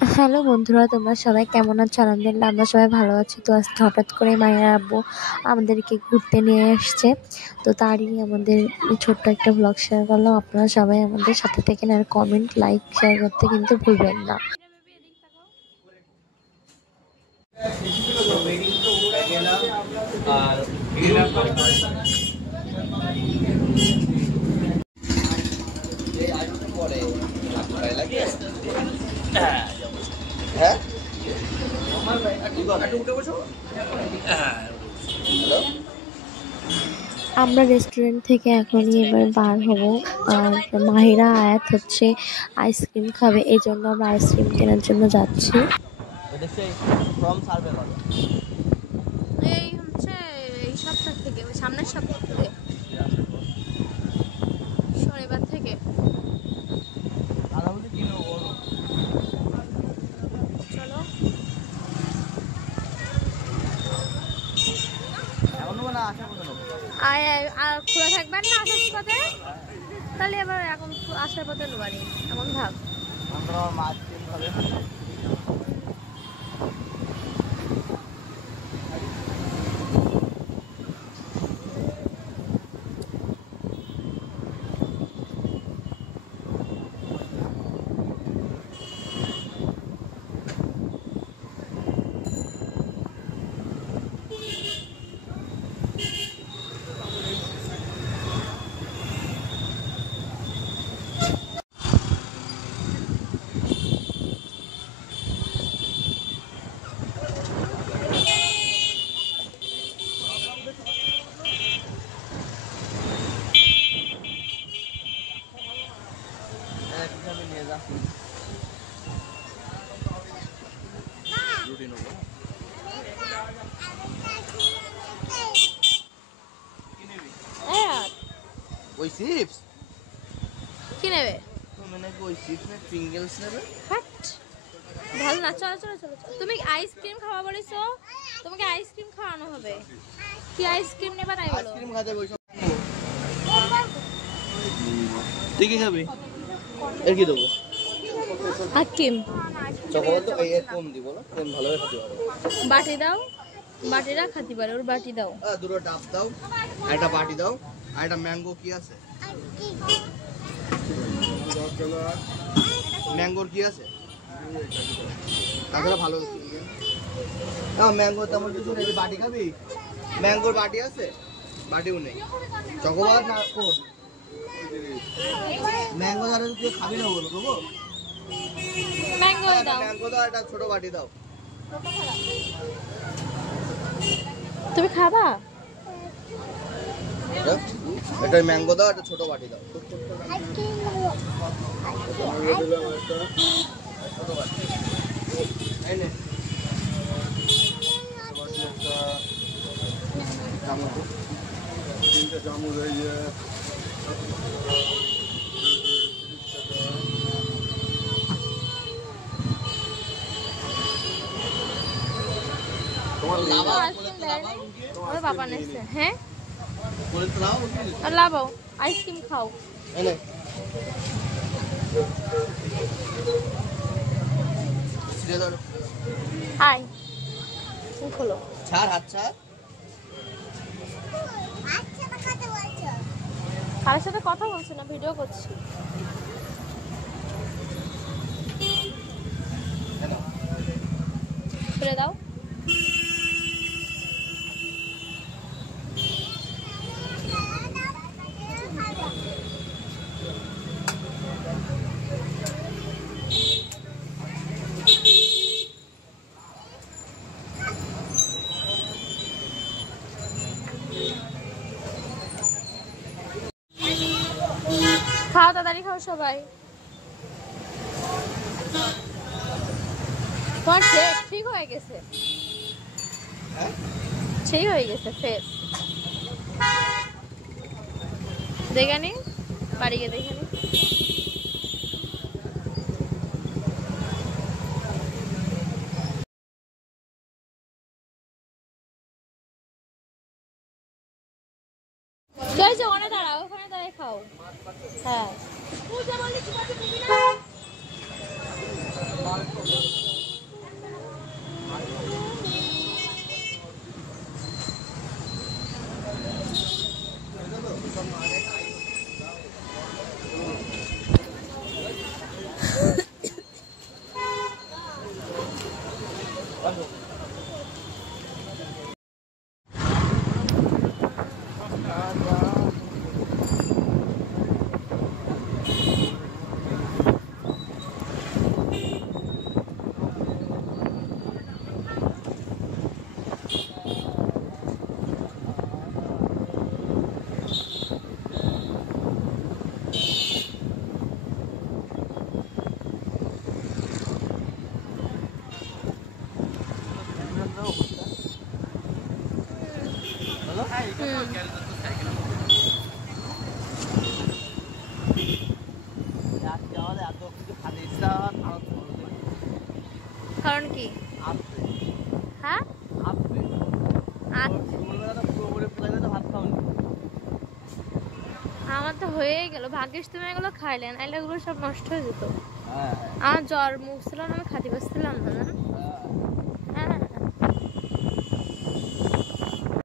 Hello বন্ধুরা, তোমরা সবাই কেমন আছো? আলহামদুলিল্লাহ আমরা সবাই ভালো আছি। তো আজকে হঠাৎ করে মায়ের আব্বু আমাদেরকে ঘুরতে নিয়ে এসছে। তো তারই আমাদের ছোট্ট একটা ব্লগ শেয়ার করলাম। আপনারা সবাই আমাদের সাথে থাকেন আর কমেন্ট লাইক শেয়ার করতে কিন্তু ভুলবেন না। আমরা রেস্টুরেন্ট থেকে এখনই এবার বার হব। আর মাহিরা আয়াত হচ্ছে আইসক্রিম খাবে, এই জন্য আমরা আইসক্রিম কেনার জন্য যাচ্ছি। এই হচ্ছে এই সপ্তাহ থেকে, ওই সামনের সপ্তাহ থেকে, শনিবার থেকে। চলো খোলা থাকবেন না আসার পথে, তাহলে এবার এখন আসার পথে নেবানি এমন ভাব। ওই চিপস কি নেবে? মানে ওই চিপস না প্রিঙ্গলস নেবে? হাট, ভালো না। চলো চলো চলো চলো। তুমি আইসক্রিম খাওয়া বলেছো, তোমাকে আইসক্রিম খাওয়ানো হবে। কি আইসক্রিম নেবা তাই বলো। আইসক্রিম খাতে বসে তুই কি খাবি? এর কি দেবো? হাকিম চকোবল তো এই কম দিব না, কম ভালোভাবে খাতে পারো। বাটি দাও, বাটিরা খাতে পারে, ওর বাটি দাও। দুটো ডাব দাও, একটা বাটি দাও, আর একটা ম্যাঙ্গো কি আছে? ম্যাঙ্গোর কি আছে? তাহলে ভালো ম্যাঙ্গো তেমন কিছু নেই। বাটি খাবি? ম্যাঙ্গোর বাটি আছে? বাটিও নেই। চকোবার না কোন ম্যাঙ্গো ধরে তুই খাবি না বলো দেবো? ম্যাঙ্গো দাও, ম্যাঙ্গো দাও, একটা ছোট বাটি দাও। তুমি খাবা? একটা ম্যাঙ্গো দাও, একটা ছোট বাটি দাও। তিনটে চামচ এই যে বাবা নেছে। হ্যাঁ লাভাও, আইসক্রিম খাও। হাই খোলো, ছাড় হাত ছাড়। কারোর সাথে কথা বলছি না, ভিডিও করছি। খুলে দাও। খাও তাড়াতাড়ি খাও সবাই। তোমার ফেস ঠিক হয়ে গেছে, ঠিক হয়ে গেছে ফেস। দেখে নি, বাড়ি গিয়ে দেখে নি। চলছে, ওখানে দাঁড়াও, ওখানে দাঁড়ায় খাও। হ্যাঁ কারণ কি? আসবে হ্যাঁ আসবে দুপুরবেলা তো পুরো করে ফেলে তো ভাত খাওনি। আমার তো হয়েই গেল, ভাগ্যিস তুমি এগুলো খাইলে, নাইলে এগুলো সব নষ্ট হয়ে যেত। হ্যাঁ আমার জ্বর মুখ ছিল না, আমি খাতে পারছিলাম না। না হ্যাঁ। হ্যাঁ